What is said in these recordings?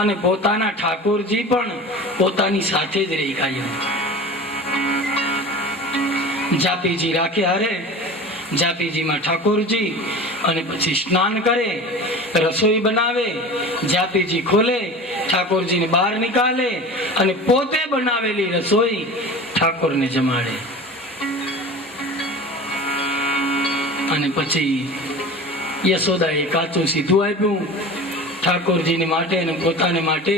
અને પોતાના ઠાકોરજી પણ પોતાની સાથે જ રહી કાયમ. જાપીજી રાખે હારે, જાપીજીમાં ઠાકોરજી, અને પછી સ્નાન કરે, રસોઈ બનાવે, જાપીજી ખોલે, ઠાકોરજીને બહાર નીકાળે અને પોતે બનાવેલી રસોઈ ઠાકોરને જમાડે. અને પછી યશોદાએ કાચું સીધું આપ્યું ઠાકોરજીને માટે અને પોતાને માટે.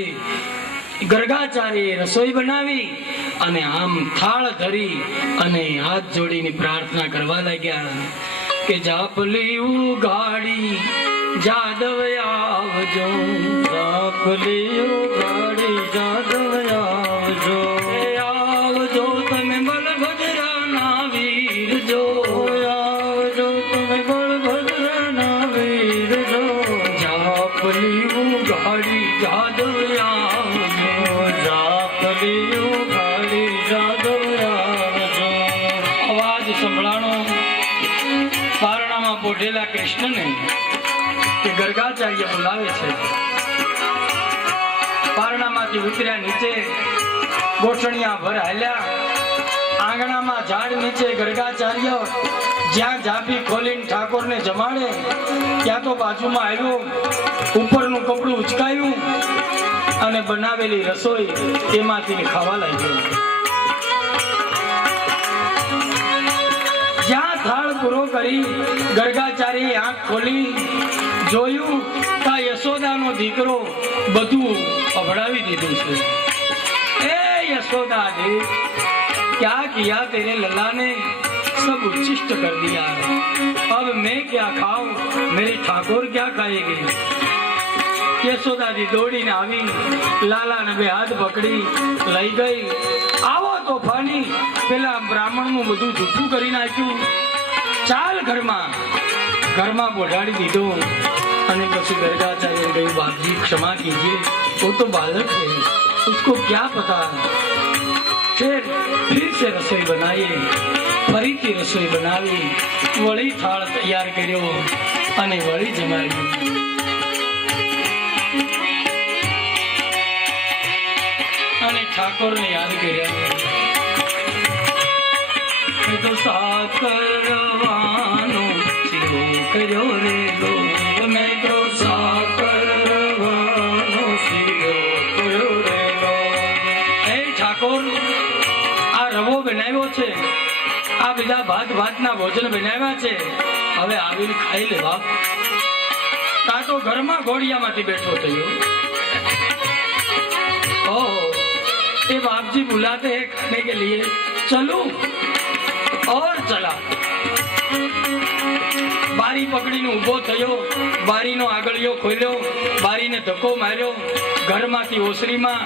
ગરગાચાર્યએ રસોઈ બનાવી અને આમ થાળ ધરી અને હાથ જોડીને પ્રાર્થના કરવા લાગ્યા કે જાપલી ઉગાડી જાદવ આવજો, જાપલી ઉગાડી જાદવ આવજો, આવજો તમે બલભદ્રના વીર જો, આવજો તમે બલભદ્રના વીર જો, જાપલી ઉગાડી જાદવ આવજો, જાપલી ઉગાડી જાદવ આવજો. અવાજ સંભળાણો પારણામાં પોઢેલા કૃષ્ણને કે ગર્ગાચાર્ય બોલાવે છે. પારણામાંથી ઉતર્યા નીચે, ગોઠણિયા ભર હાલ્યા, આંગણામાં ઝાડ નીચે ગર્ગાચાર્ય જ્યાં જાપી ખોલીને ઠાકોરને જમાડે ત્યાં તો બાજુમાં આવ્યો, ઉપરનું કપડું ઉચકાયું અને બનાવેલી રસોઈ તેમાંથી ખાવા લાગ્યો. જ્યાં થાળ પૂરો કરી ગર્ગાચાર્યએ આંખ ખોલી જોયું કે યશોદાનો દીકરો બધું અભડાવી દીધું છે. એ યશોદા દેવ, क्या किया तेरे लल्ला ने, सब उच्छिष्ट कर दिया, अब मैं क्या खाऊं, मेरे ठाकुर क्या खाएंगे. યશોદાજી દોડીને આવી, લાલાને બે હાથ પકડી લઈ ગઈ. આવો તોફાની, પેલા બ્રાહ્મણનું બધું જૂઠું કરી નાખ્યું, ચાલ ઘરમાં. ઘરમાં બોઢાડી દીધો અને પછી ગર્ગાચાર્ય કહ્યું, બાપજી क्षमा कीजिए, वो तो बालक है, उसको क्या पता. फिर से रसोई बनाई, ફરીથી રસોઈ બનાવી, વળી થાળ તૈયાર કર્યો અને વળી જમાડ્યું. અને ઠાકોરને યાદ કર્યા. તો સાકરવાનો શીરો કર્યો રે લો, મેં તો સાકરવાનો શીરો કર્યો રે લો. હે ઠાકોર, આ રવો બનાવ્યો છે, આ બીજા ભાતના ભોજન બનાવ્યા છે, હવે આવીને ખાઈ લે બાપ. કાં તો ઘરમાં ઘોડિયામાંથી બેઠો થયો. ઓહો, ये बाप जी बुलाते हैं खाने के लिए, चलो. और चला. बारी पकड़ीने ઊભો થયો, બારીનો આગળિયો ખોલ્યો, બારીને ધક્કો માર્યો, ઘરમાંથી ઓસરીમાં